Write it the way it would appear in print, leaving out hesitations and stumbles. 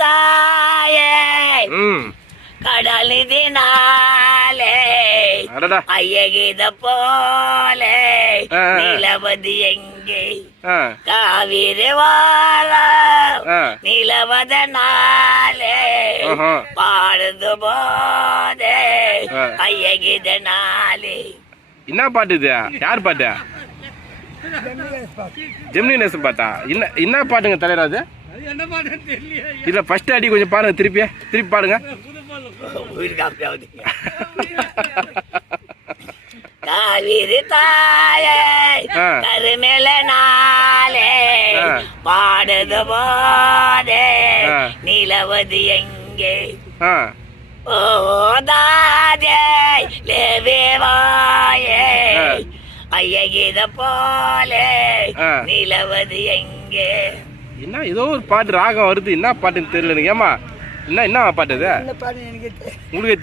தாயே கடல் இதனாலே ஐயகித போலே நிலவது எங்கே காவிரி வாழ நிலவதனாலே பாடுது போதே ஐயகிதனாலே. என்ன பாட்டு இது? யார் பாட்டு? ஜெமினி நேசன் பாட்டா? என்ன பாட்டுங்க தலைவரா அது? இல்ல ஃபர்ஸ்ட் அடி கொஞ்சம் பாருங்க, திருப்பி பாடுங்க. காவிரி தாயே கருமேல நாளே பாடுது போதே நிலவது எங்கே ஓதாதே லேவேவாயே ஐயகித போலே நிலவது எங்கே. என்ன ஏதோ ஒரு பாட்டு ராகம் வருது, என்ன பாட்டுன்னு தெரியல. ஏமா என்ன பாட்டு அது உங்களுக்கு?